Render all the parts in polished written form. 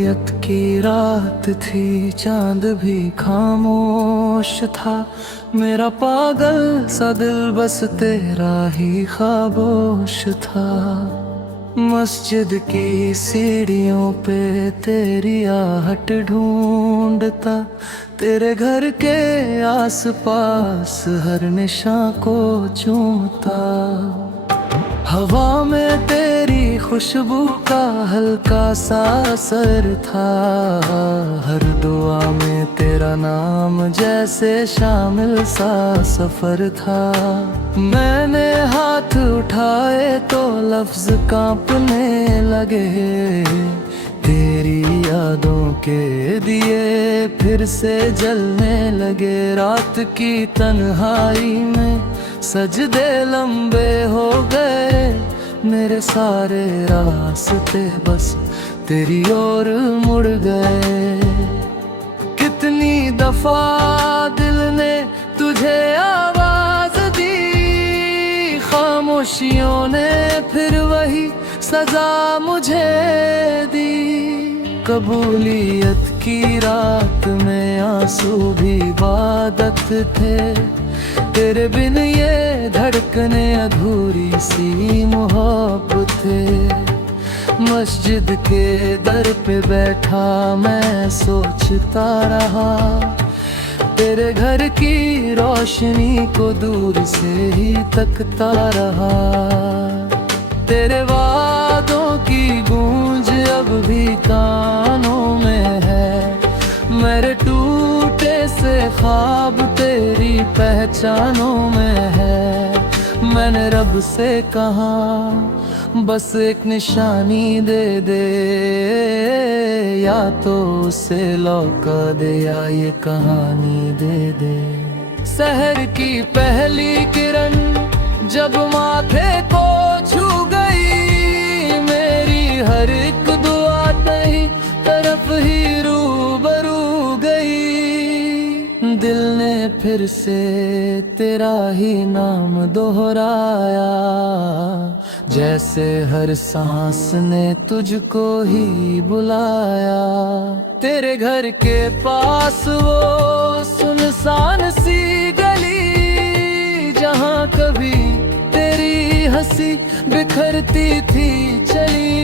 कबूलियत की रात थी, चांद भी खामोश था। मेरा पागल सा दिल बस तेरा ही खामोश था। मस्जिद की सीढ़ियों पे तेरी आहट ढूंढता, तेरे घर के आसपास हर निशान को चूमता। हवा में तेरी खुशबू का हल्का सा असर था, हर दुआ में तेरा नाम जैसे शामिल सा सफर था। मैंने हाथ उठाए तो लफ्ज कांपने लगे, तेरी यादों के दिए फिर से जलने लगे। रात की तन्हाई में सजदे लंबे हो गए, मेरे सारे रास्ते बस तेरी ओर मुड़ गए। कितनी दफा दिल ने तुझे आवाज दी, खामोशियों ने फिर वही सजा मुझे दी। कबूलियत की रात में आंसू भी इबादत थे, तेरे बिन ये धड़कने अधूरी सी मोहब्बत थे। मस्जिद के दर पे बैठा मैं सोचता रहा, तेरे घर की रोशनी को दूर से ही तकता रहा। तेरे वादों की गूंज अब भी कानों में है, मेरे टूटे से ख्वाब तेरी पहचानों में है। मैंने रब से कहा बस एक निशानी दे दे, या तो उसे लौका दे या ये कहानी दे दे। शहर की पहली किरण जब माथे को छू गई, मेरी हर एक दुआ तेरी तरफ ही रूबरू गई। दिल ने फिर से तेरा ही नाम दोहराया, जैसे हर सांस ने तुझको ही बुलाया। तेरे घर के पास वो सुनसान सी गली, जहाँ कभी तेरी हंसी बिखरती थी चली,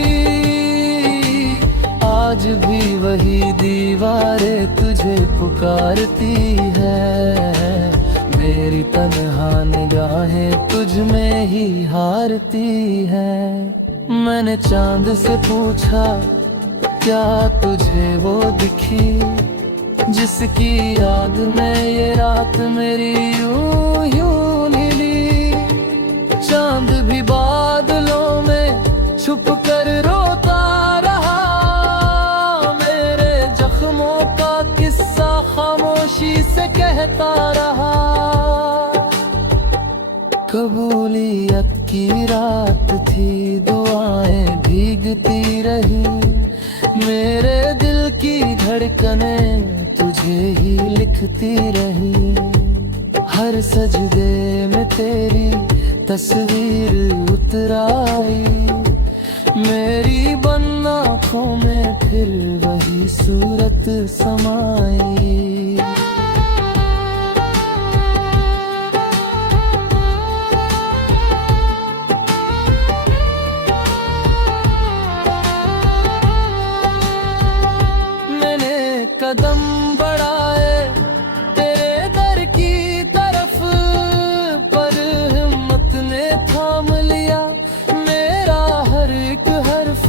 आज भी वही दीवारें तुझे पुकारती है। मेरी तन्हा निगाहें तुझ में ही हारती है। मैंने चांद से पूछा क्या तुझे वो दिखी, जिसकी याद में ये रात मेरी यूं यूं नीली। चांद भी बादलों में छुप कर रोता रहा, मेरे जख्मों का किस्सा खामोशी से कहता रहा। कबूलियत की रात थी, दुआएं भीगती रही, मेरे दिल की धड़कनें तुझे ही लिखती रही। हर सजदे में तेरी तस्वीर उतराई, मेरी बन आँखों में फिर वही सूरत समाई। कदम बढ़ाए तेरे दर की तरफ, पर हिम्मत ने थाम लिया मेरा हर एक हर्फ।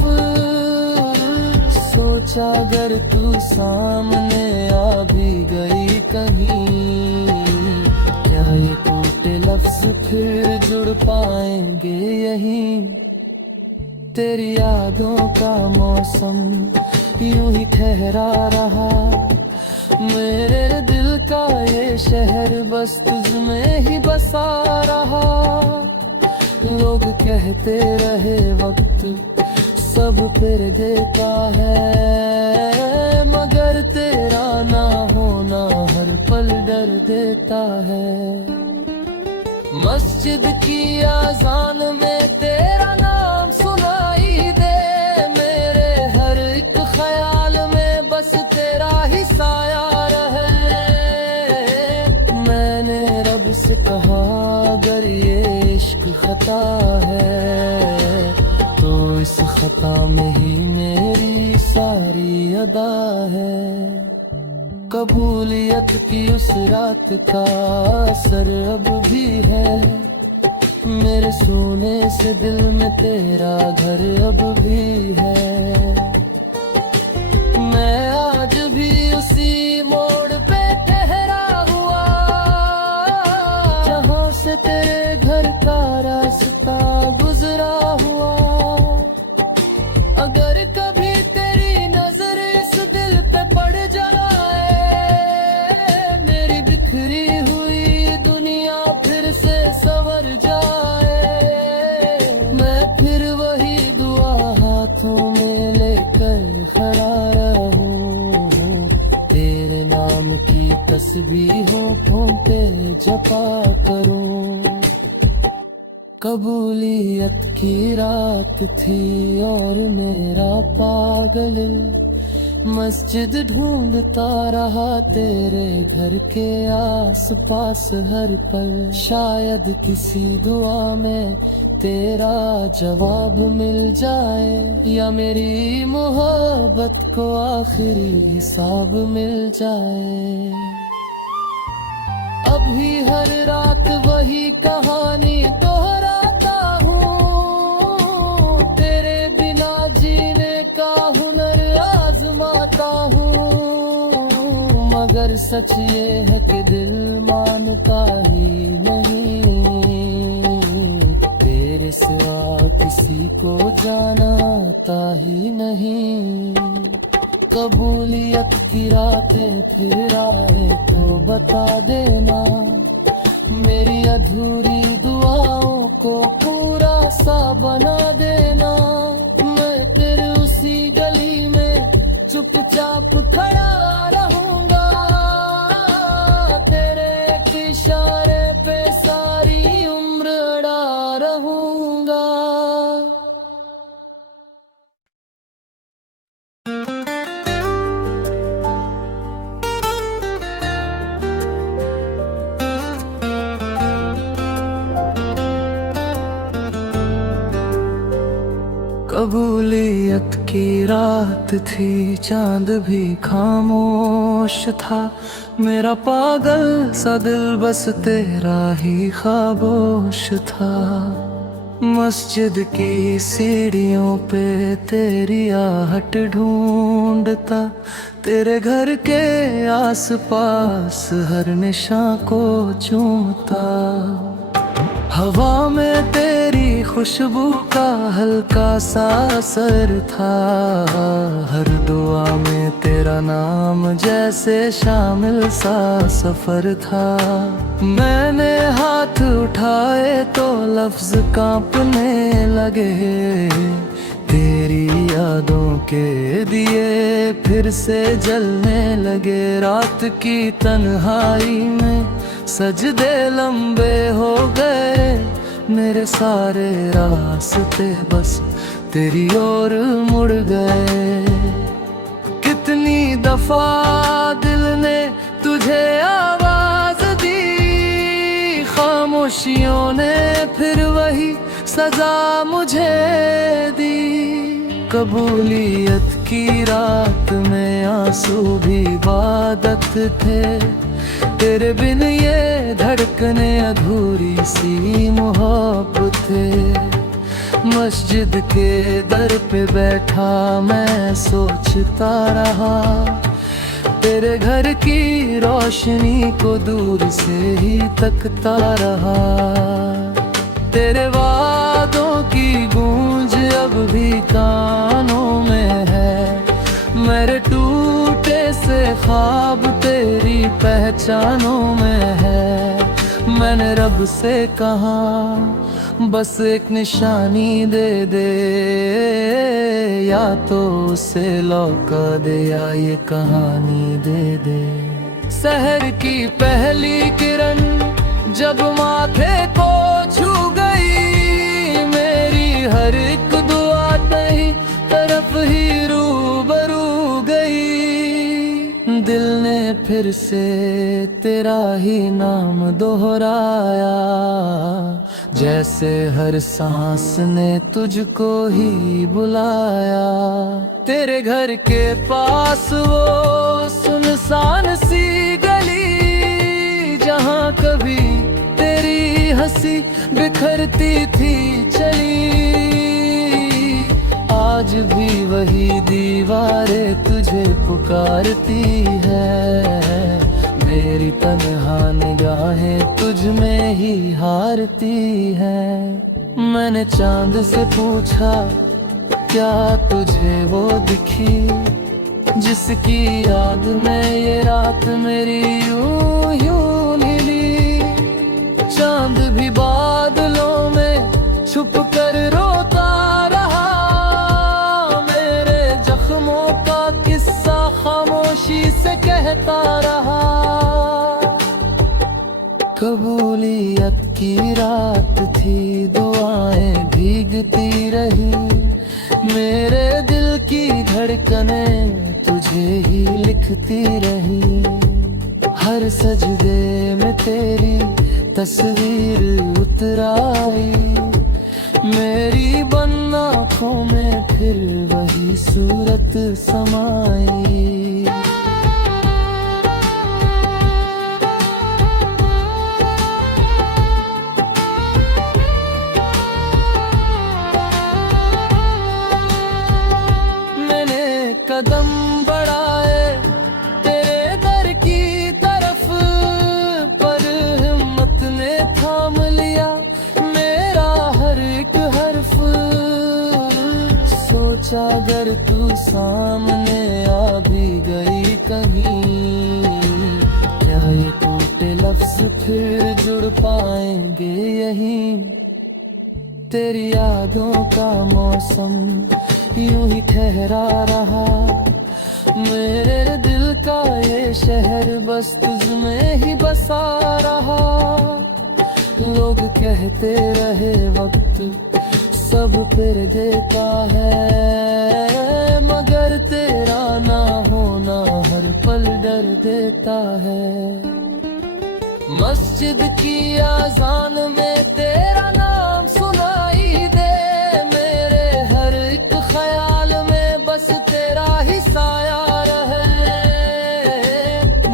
सोचा अगर तू सामने आ भी गई कहीं, क्या ये टूटे लफ्ज फिर जुड़ पाएंगे यहीं। तेरी यादों का मौसम यूं ही ठहरा रहा, मेरे दिल का ये शहर बस तुझ में ही बसा रहा। लोग कहते रहे वक्त सब फिर देता है, मगर तेरा ना होना हर पल डर देता है। मस्जिद की आजान में तेरा नाम सुनाई दे, मेरे हर एक ख्याल खता है, तो इस खता में ही मेरी सारी अदा है। कबूलियत की उस रात का असर अब भी है, मेरे सोने से दिल में तेरा घर अब भी है। मैं आज भी उसी मोड़ पे ठहरा हुआ, जहाँ से तेरे घर का रास्ता गुजरा हुआ। अगर कभी तेरी नजर इस दिल पे पड़ जाए, मेरी बिखरी हुई दुनिया फिर से संवर जाए। मैं फिर वही दुआ हाथों में लेकर खड़ा रहूं, तेरे नाम की तस्बीहों पे जपा करूं। कबूलियत की रात थी और मेरा पागल मस्जिद ढूंढता रहा तेरे घर के आस पास हर पल। शायद किसी दुआ में तेरा जवाब मिल जाए, या मेरी मोहब्बत को आखिरी हिसाब मिल जाए। अभी हर रात वही कहानी दोहराता हूँ, तेरे बिना जीने का हुनर आजमाता हूँ। मगर सच ये है कि दिल मानता ही नहीं, तेरे सिवा किसी को जानता ही नहीं। कबूलियत की रातें फिर आए तो बता देना, मेरी अधूरी दुआओं को पूरा सा बना देना। मैं तेरे उसी गली में चुपचाप खड़ा रहूंगा, तेरे एक इशारे पे सारी उम्र अड़ा रहूंगा। कबूलियत की रात थी, चांद भी खामोश था। मेरा पागल सा दिल बस तेरा ही खामोश था। मस्जिद की सीढ़ियों पे तेरी आहट ढूंढता, तेरे घर के आसपास हर निशान को चूमता। हवा में तेरी खुशबू का हल्का सा असर था, हर दुआ में तेरा नाम जैसे शामिल सा सफर था। मैंने हाथ उठाए तो लफ्ज कांपने लगे, तेरी यादों के दिए फिर से जलने लगे। रात की तन्हाई में सजदे लंबे हो गए, मेरे सारे रास्ते बस तेरी ओर मुड़ गए। कितनी दफा दिल ने तुझे आवाज दी, खामोशियों ने फिर वही सजा मुझे दी। कबूलियत की रात में आंसू भी इबादत थे, तेरे बिन ये धड़कने अधूरी सी मोहब्बत थे। मस्जिद के दर पे बैठा मैं सोचता रहा, तेरे घर की रोशनी को दूर से ही तकता रहा। तेरे वादों की गूंज अब भी कानों में है, मेरे टूटे से ख्वाब तेरी पहचानों में है। मैंने रब से कहा बस एक निशानी दे दे, या तो उसे लौका दे या ये कहानी दे दे। शहर की पहली किरण जब माथे को छू गई, मेरी हर एक दुआ तेरी तरफ ही रूबरू गई। दिल ने फिर से तेरा ही नाम दोहराया, जैसे हर सांस ने तुझको ही बुलाया। तेरे घर के पास वो सुनसान सी गली, जहाँ कभी तेरी हंसी बिखरती थी चली, आज भी वही दीवारें तुझे पुकारती है। मेरी तन्हा निगाहें तुझ में ही हारती है। मैंने चांद से पूछा क्या तुझे वो दिखी, जिसकी याद में ये रात मेरी यूं यूं नीली। चांद भी बादलों में छुप कर रोता रहा, मेरे जख्मों का किस्सा खामोशी से कहता रहा। कबूलियत की रात थी, दुआएं भीगती रही, मेरे दिल की धड़कनें तुझे ही लिखती रही। हर सजदे में तेरी तस्वीर उतराई, मेरी बंद आँखों में फिर वही सूरत समाई। मैंने कदम बढ़ाए तेरे दर की तरफ, पर हिम्मत ने थाम लिया मेरा हर एक हर्फ। सोचा अगर तू सामने आ भी गई कहीं, क्या ये टूटे लफ्ज फिर जुड़ पाएंगे यहीं। तेरी यादों का मौसम यूं ही ठहरा रहा, मेरे दिल का ये शहर बस तुझ में ही बसा रहा। लोग कहते रहे वक्त सब फिर देता है, मगर तेरा ना होना हर पल डर देता है। मस्जिद की आजान में तेरा नाम सुनाई दे, मेरे हर एक ख्याल में बस तेरा ही साया रहे।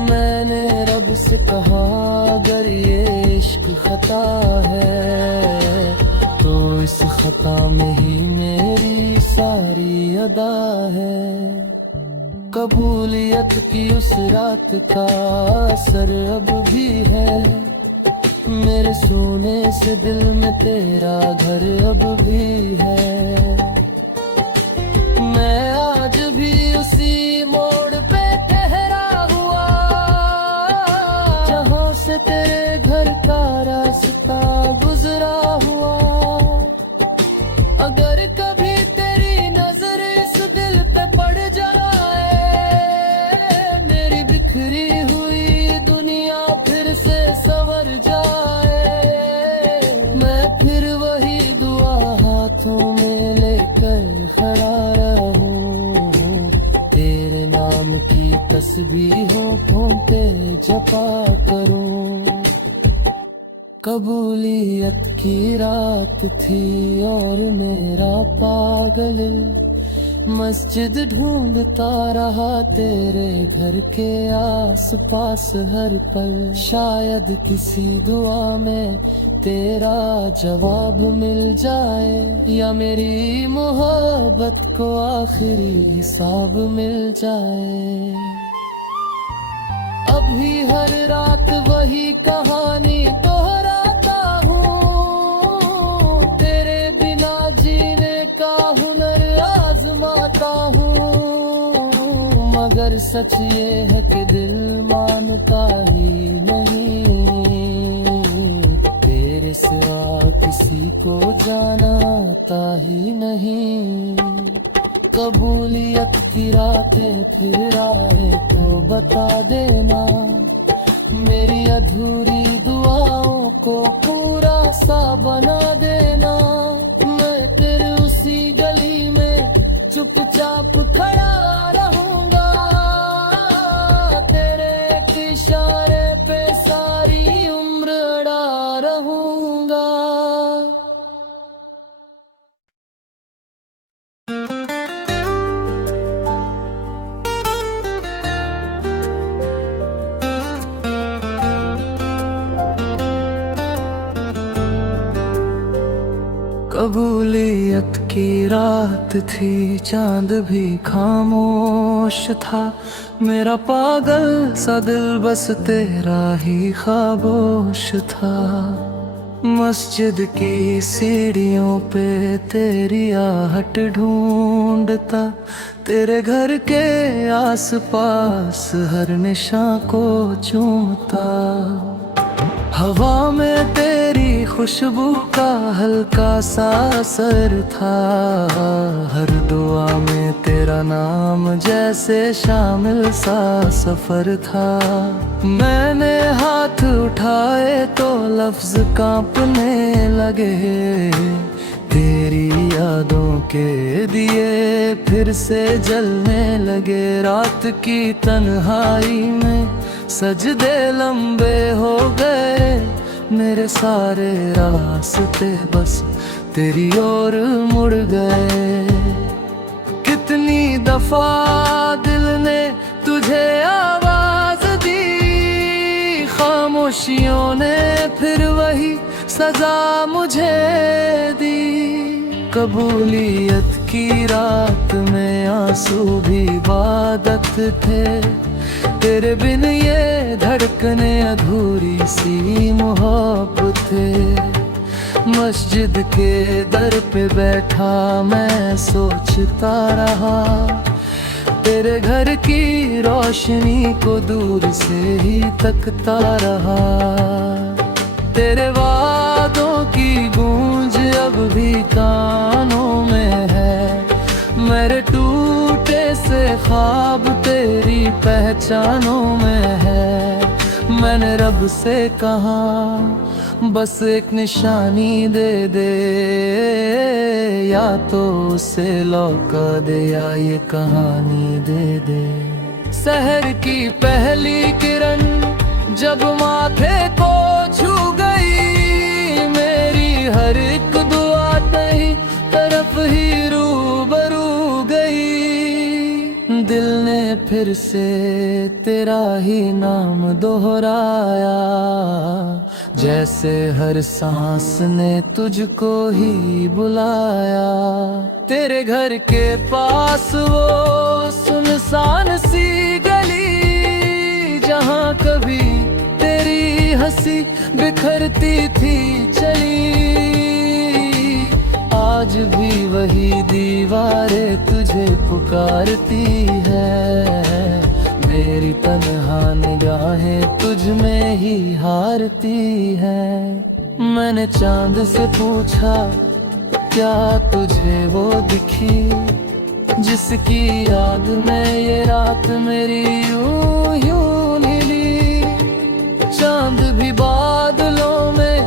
मैंने रब से कहा अगर ये इश्क खता है, तो इस खता में ही मेरी सारी अदा है। कबूलियत की उस रात का असर अब भी है, मेरे सोने से दिल में तेरा घर अब भी है। मैं आज भी उसी मोड़ पे ठहरा हुआ, जहाँ से तेरे घर का रास्ता गुजरा हुआ। अगर कभी तेरी नजर इस दिल पे पड़ जाए, मेरी बिखरी हुई दुनिया फिर से संवर जाए। मैं फिर वही दुआ हाथों में लेकर खड़ा रहूं, तेरे नाम की तस्बीहों पे जपा करूं। कबूलियत की रात थी और मेरा पागल मस्जिद ढूंढता रहा तेरे घर के आस पास हर पल। शायद किसी दुआ में तेरा जवाब मिल जाए, या मेरी मोहब्बत को आखिरी हिसाब मिल जाए। अभी हर रात वही कहानी दोहराता हूँ, तेरे बिना जीने का हुनर आजमाता हूँ। मगर सच ये है कि दिल मानता ही नहीं, तेरे सिवा किसी को जानता ही नहीं। कबूलियत की रातें फिर आए तो बता देना, मेरी अधूरी दुआओं को पूरा सा बना देना। मैं तेरे उसी गली में चुपचाप खड़ा रहूंगा, तेरे एक इशारे पे सारी उम्र अड़ा रहूंगा। कबूलियत की रात थी, चांद भी खामोश था। मेरा पागल सा दिल बस तेरा ही खामोश था। मस्जिद की सीढ़ियों पे तेरी आहट ढूंढता, तेरे घर के आसपास हर निशान को चूमता। हवा में तेरी खुशबू का हल्का सा असर था, हर दुआ में तेरा नाम जैसे शामिल सा सफर था। मैंने हाथ उठाए तो लफ्ज कांपने लगे, तेरी यादों के दिए फिर से जलने लगे। रात की तन्हाई में सजदे लंबे हो गए, मेरे सारे रास्ते बस तेरी ओर मुड़ गए। कितनी दफा दिल ने तुझे आवाज दी, खामोशियों ने फिर वही सजा मुझे दी। कबूलियत की रात में आंसू भी इबादत थे, तेरे बिन ये धड़कने अधूरी सी मोहब्बत थे। मस्जिद के दर पे बैठा मैं सोचता रहा, तेरे घर की रोशनी को दूर से ही तकता रहा। तेरे वादों की गूंज अब भी कानों में है, मेरे टूटे से ख्वाब तेरी पहचानों में है। मैंने रब से कहा बस एक निशानी दे दे, या तो उसे लौका दे या ये कहानी दे दे। शहर की पहली किरण जब माथे को छू गई, मेरी हर एक दुआ तेरी तरफ ही रूबरू गई। दिल ने फिर से तेरा ही नाम दोहराया, जैसे हर सांस ने तुझको ही बुलाया। तेरे घर के पास वो सुनसान सी गली, जहाँ कभी तेरी हंसी बिखरती थी चली, आज भी वही दीवारें तुझे पुकारती है। मेरी तन्हा निगाहें तुझ में ही हारती है। मैंने चांद से पूछा क्या तुझे वो दिखी, जिसकी याद में ये रात मेरी यूं यूं नीली। चांद भी बादलों में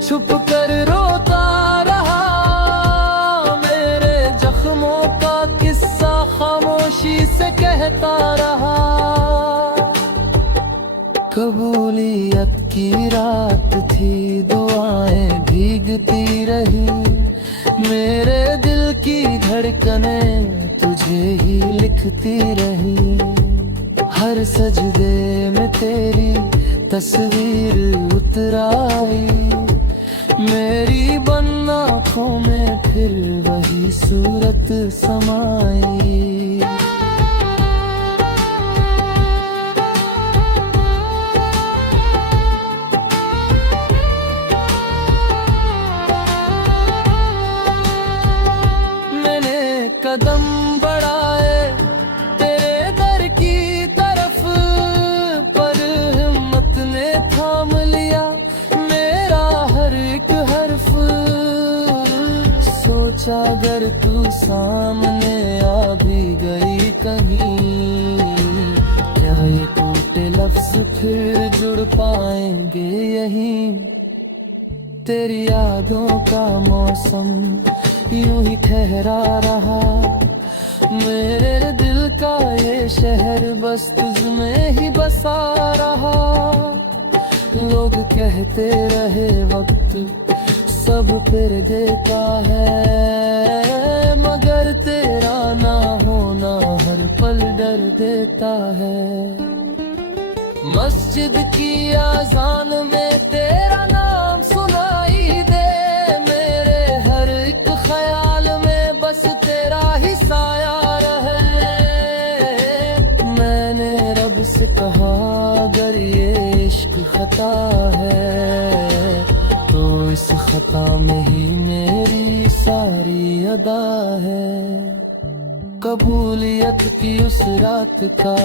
छुप कर रोता रहा, मेरे जख्मों का किस्सा खामोशी से कहता रहा। कबूलियत की रात थी, दुआएं भीगती रही, मेरे दिल की धड़कनें तुझे ही लिखती रही। हर सजदे में तेरी तस्वीर उतराई, मेरी बन आँखों में फिर वही सूरत समाई। कदम बढ़ाए तेरे दर की तरफ, पर हिम्मत ने थाम लिया मेरा हर एक हर्फ। सोचा अगर तू सामने आ भी गई कहीं, क्या ये टूटे लफ्ज फिर जुड़ पाएंगे यहीं। तेरी यादों का मौसम यूं ही ठहरा रहा, मेरे दिल का ये शहर बस तुझ में ही बसा रहा। लोग कहते रहे वक्त सब फिर देता है, मगर तेरा ना होना हर पल डर देता है। मस्जिद की आजान में तेरा नाम सुनाई दे, मेरे हर एक ख्याल में से कहा अगर ये इश्क खता है तो इस खता में ही मेरी सारी अदा है। कबूलियत की उस रात का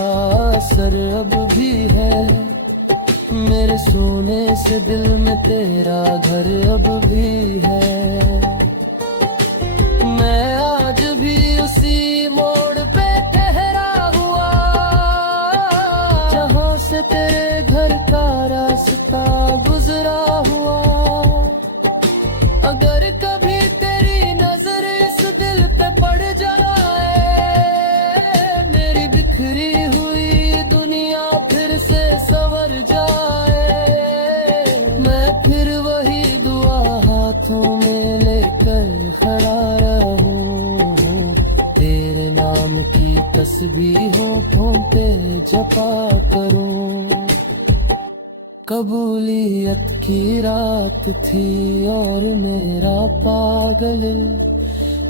असर अब भी है, मेरे सोने से दिल में तेरा घर अब भी है। मैं आज भी उसी मोड़ पे ठहरा हुआ जहाँ से तेरे घर का रास्ता गुजरा हुआ। अगर कभी तेरी नजर इस दिल पे पड़ जाए, मेरी बिखरी हुई दुनिया फिर से संवर जाए। मैं फिर वही दुआ हाथों में लेकर खड़ा रहूं, तेरे नाम की तस्बीह होठों पे जपा करूं। कबूलियत की रात थी और मेरा पागल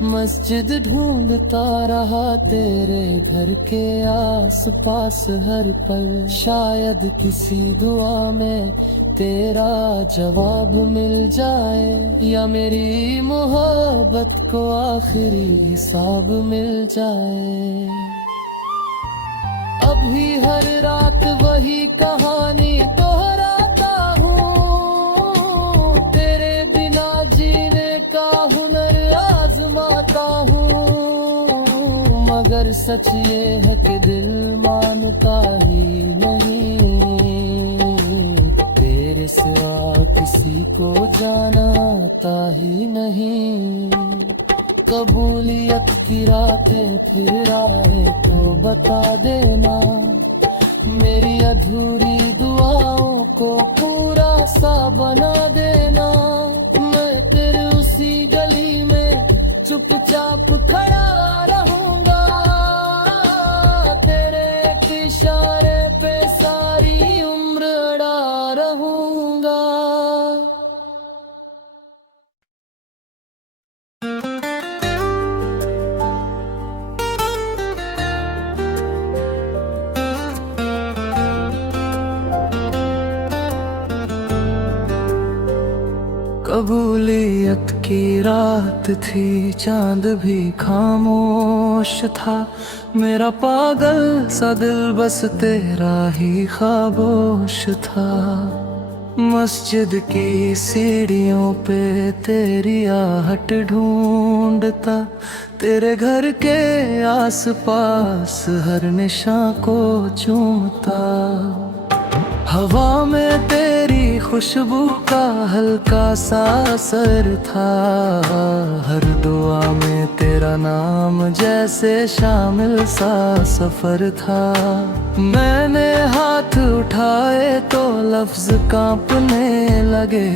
मस्जिद ढूंढता रहा तेरे घर के आस पास हर पल। शायद किसी दुआ में तेरा जवाब मिल जाए, या मेरी मोहब्बत को आखिरी हिसाब मिल जाए। अभी हर रात वही कहानी दोहराता हूँ, तेरे बिना जीने का हुनर आजमाता हूँ। मगर सच ये है कि दिल मानता ही नहीं, तेरे सिवा किसी को जानता ही नहीं। कबूलियत की रातें फिर आए तो बता देना, मेरी अधूरी दुआओं को पूरा सा बना देना। मैं तेरे उसी गली में चुपचाप खड़ा रहूंगा, तेरे एक इशारे पे सारी उम्र अड़ा रहूंगा। कबूलियत की रात थी, चांद भी खामोश था। मेरा पागल सा दिल बस तेरा ही खामोश था। मस्जिद की सीढ़ियों पे तेरी आहट ढूंढता, तेरे घर के आसपास हर निशान को चूमता। हवा में तेरी खुशबू का हल्का सा असर था, हर दुआ में तेरा नाम जैसे शामिल सा सफर था। मैंने हाथ उठाए तो लफ्ज कांपने लगे,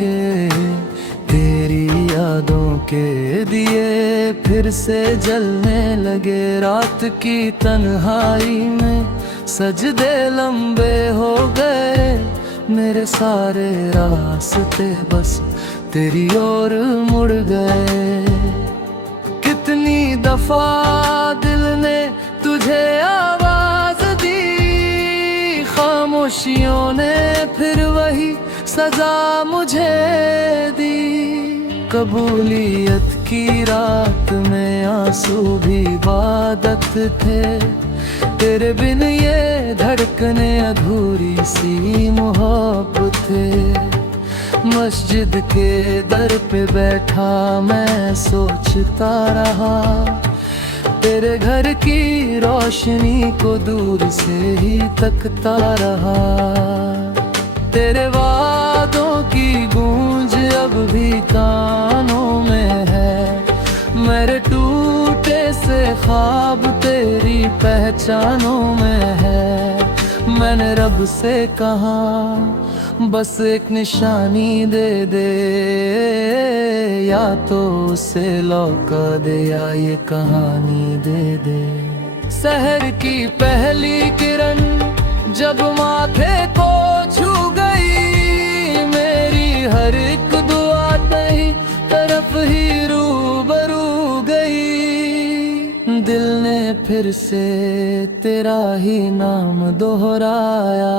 तेरी यादों के दिए फिर से जलने लगे। रात की तन्हाई में सजदे लंबे हो गए, मेरे सारे रास्ते बस तेरी ओर मुड़ गए। कितनी दफा दिल ने तुझे आवाज दी, खामोशियों ने फिर वही सजा मुझे दी। कबूलियत की रात में आंसू भी इबादत थे, तेरे बिन ये धड़कने अधूरी सी मोहब्बत थे। मस्जिद के दर पे बैठा मैं सोचता रहा, तेरे घर की रोशनी को दूर से ही तकता रहा। तेरे वादों की गूंज अब भी कानों में है, मेरे टूटे से ख्वाब तेरी पहचानों में है। मैंने रब से कहा बस एक निशानी दे दे, या तो उसे लौका दे या ये कहानी दे दे। शहर की पहली किरण जब माथे को छू गई, मेरी हर एक दुआ तेरी तरफ ही रूबरू गई। दिल ने फिर फिर से तेरा ही नाम दोहराया,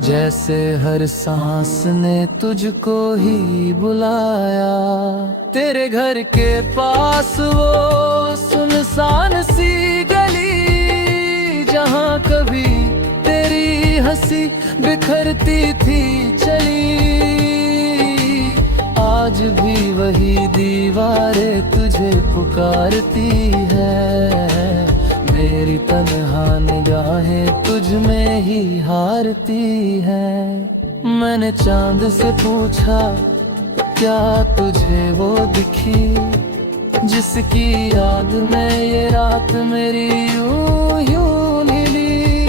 जैसे हर सांस ने तुझको ही बुलाया। तेरे घर के पास वो सुनसान सी गली, जहाँ कभी तेरी हंसी बिखरती थी चली, आज भी वही दीवारें तुझे पुकारती है। मेरी तन्हा निगाहें तुझ में ही हारती है। मैंने चांद से पूछा क्या तुझे वो दिखी, जिसकी याद में ये रात मेरी यूं यूं निली।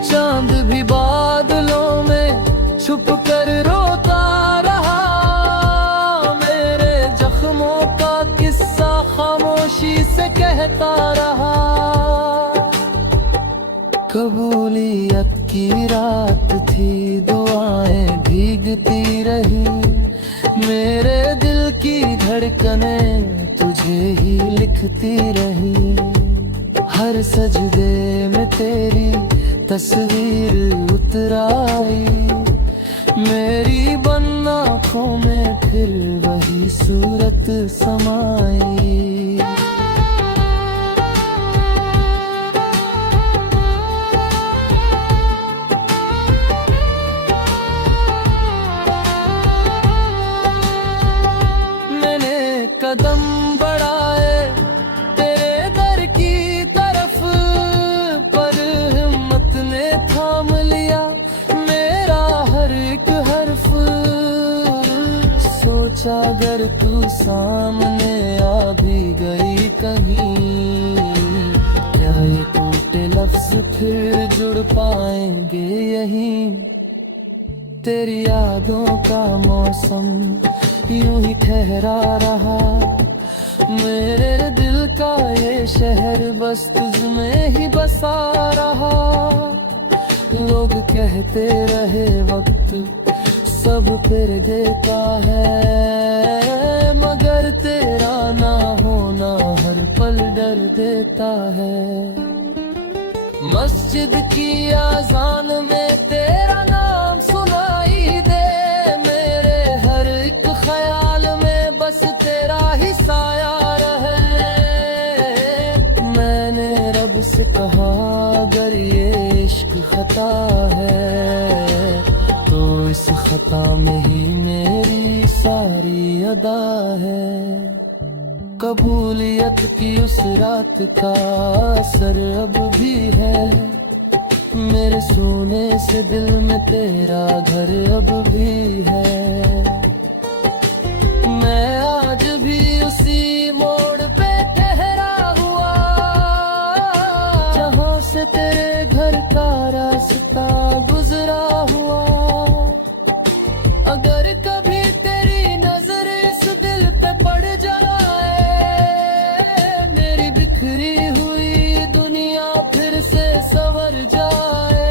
चांद भी बादलों में छुप कर रोता रहा, मेरे जख्मों का किस्सा खामोशी से कहता रहा। कबूलियत की रात थी, दुआएं भीगती रही, मेरे दिल की धड़कनें तुझे ही लिखती रही। हर सजदे में तेरी तस्वीर उतराई, मेरी बंद आँखों में फिर वही सूरत समाई। मैंने कदम बढ़ाए तेरे दर की तरफ, पर हिम्मत ने थाम लिया मेरा हर एक हर्फ। सोचा अगर तू सामने आ भी गई कहीं, क्या ये टूटे लफ्ज फिर जुड़ पाएंगे यहीं। तेरी यादों का मौसम यूं ही ठहरा रहा, मेरे दिल का ये शहर बस तुझ में ही बसा रहा। लोग कहते रहे वक्त सब फिर देता है, मगर तेरा ना होना हर पल डर देता है। मस्जिद की आजान में तेरा नाम सुनाई दे, मेरे हर एक ख्याल में बस तेरा ही साया रहे। मैंने रब से कहा अगर ये इश्क खता है, तो इस खता में ही मेरी सारी अदा है। कबूलियत की उस रात का असर अब भी है, मेरे सोने से दिल में तेरा घर अब भी है। मैं आज भी उसी मोड़ पे ठहरा हुआ, जहाँ से तेरे घर का रास्ता गुजरा हुआ। अगर कभी तेरी नजर इस दिल पे पड़ जाए, मेरी बिखरी हुई दुनिया फिर से संवर जाए।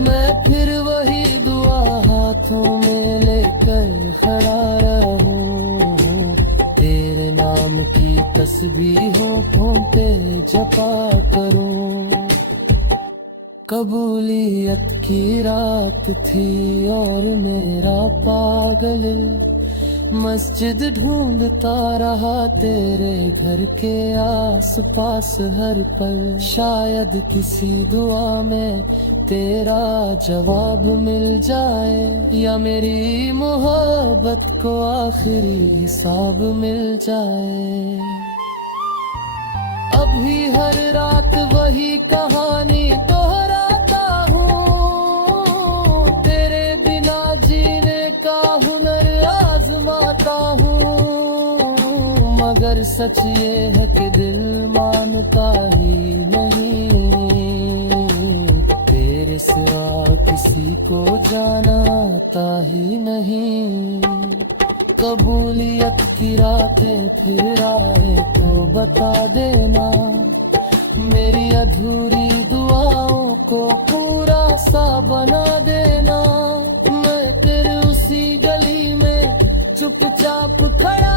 मैं फिर वही दुआ हाथों में लेकर खड़ा रहूं, तेरे नाम की तस्बीहों पे जपा करूं। कबूलियत की रात थी और मेरा पागल मस्जिद ढूंढता रहा तेरे घर के आस पास हर पल। शायद किसी दुआ में तेरा जवाब मिल जाए, या मेरी मोहब्बत को आखिरी हिसाब मिल जाए। अभी हर रात वही कहानी दोहराता हूँ, तेरे बिना जीने का हुनर आजमाता हूँ, मगर सच ये है कि दिल मानता ही नहीं, तेरे सिवा किसी को जानता ही नहीं। कबूलियत की रातें फिर आए तो बता देना, मेरी अधूरी दुआओं को पूरा सा बना देना। मैं तेरे उसी गली में चुपचाप खड़ा